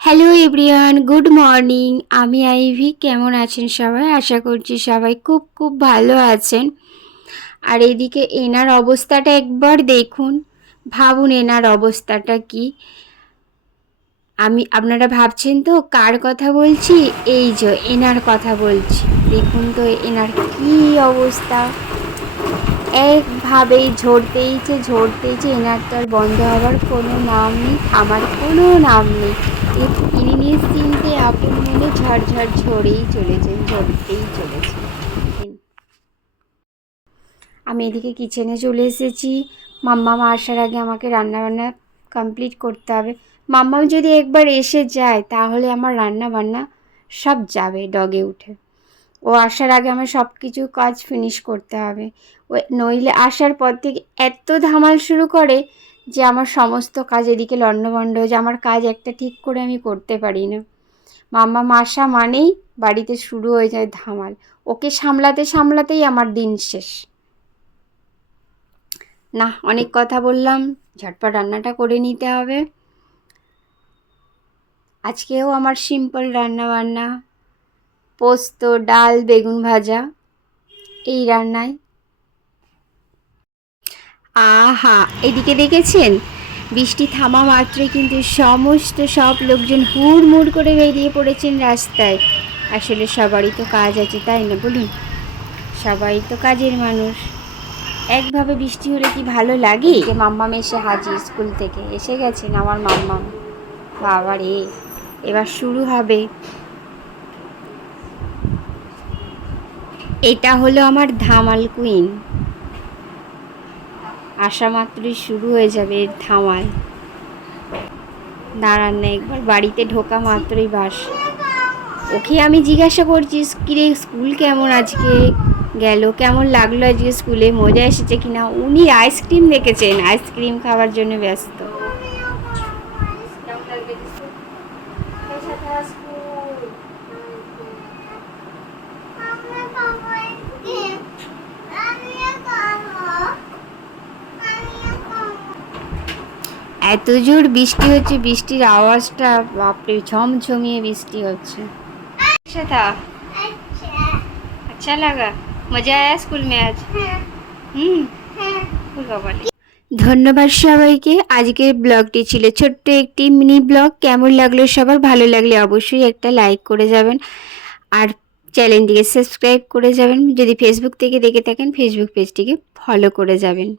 Hello everyone good morning আমি Ivy কেমন আছেন সবাই? আশা করছি সবাই খুব খুব ভালো আছেন। আর এদিকে এনার অবস্থাটা একবার দেখুন। ভাবুন এনার অবস্থাটা কি। আমি, আপনারা ভাবছেন তো কার কথা বলছি? এই যে, এনার কথা বলছি। দেখুন তো এনার কি অবস্থা। একভাবেই ঝরতেইছে ঝরতেইছে। এনার তো আর বন্ধ হওয়ার কোনো নাম নেই, আমার কোনো নাম নেই। ইনি নিশ্চিন্তে আপন মনে ঝড়ঝড় ঝরেই চলেছেন, ঝরতেই চলেছেন। আমি এদিকে কিচেনে চলে এসেছি। মাম্মাম আসার আগে আমাকে রান্নাবান্না কমপ্লিট করতে হবে। মাম্মাম যদি একবার এসে যায়, তাহলে আমার রান্না বান্না সব যাবে, ডগে উঠে। ও আসার আগে আমার সব কিছু কাজ ফিনিশ করতে হবে। ও নইলে আসার পর থেকে এত ধামাল শুরু করে যে আমার সমস্ত কাজ এদিকে লণ্ডভণ্ড যে আমার কাজ একটা ঠিক করে আমি করতে পারি না। মাম্মা মাসা মানেই বাড়িতে শুরু হয়ে যায় ধামাল। ওকে সামলাতে সামলাতেই আমার দিন শেষ। না, অনেক কথা বললাম। ঝটপট রান্নাটা করে নিতে হবে। আজকেও আমার সিম্পল রান্না বান্না পোস্ত, ডাল, বেগুন ভাজা, এই রান্নায় আহা, এদিকে দেখেছেন? বৃষ্টি থামা মাত্রই কিন্তু সমস্ত সব লোকজন হুড়মুড় করে বেরিয়ে পড়েছেন রাস্তায়। আসলে সবারই তো কাজ আছে, তাই না বলুন? সবাই তো কাজের মানুষ। একভাবে বৃষ্টি হলে কি ভালো লাগে? যে মাম্মাম এসে হাজির স্কুল থেকে। এসে গেছেন আমার মাম্মাম। বাবা রে এবার শুরু হবে। এটা হলো আমার ধামাল কুইন। আসা মাত্রই শুরু হয়ে যাবে এর ধামাল। দাঁড়ান না, একবার বাড়িতে ঢোকা মাত্রই বাস। ওকে আমি জিজ্ঞাসা করছি, কিরে, স্কুল কেমন আজকে? গেল? কেমন লাগল আজকে স্কুলে? মজা এসেছে কিনা? উনি আইসক্রিম দেখেছেন। আইসক্রিম খাওয়ার জন্য ব্যস্ত। এত জোর বৃষ্টি হচ্ছে বৃষ্টির আওয়াজটা বাপরে ঝমঝমিয়ে বৃষ্টি হচ্ছে अच्छा था अच्छा लगा मजा आया स्कूल में आज হুম ধন্যবাদ সবাইকে আজকের ব্লগটি ছিল ছোট্ট একটি মিনি ব্লগ কেমন লাগলো সবার ভালো লাগলে অবশ্যই একটা লাইক করে যাবেন আর চ্যানেলটিকে সাবস্ক্রাইব করে যাবেন যদি ফেসবুক থেকে দেখে থাকেন ফেসবুক পেজটিকে ফলো করে যাবেন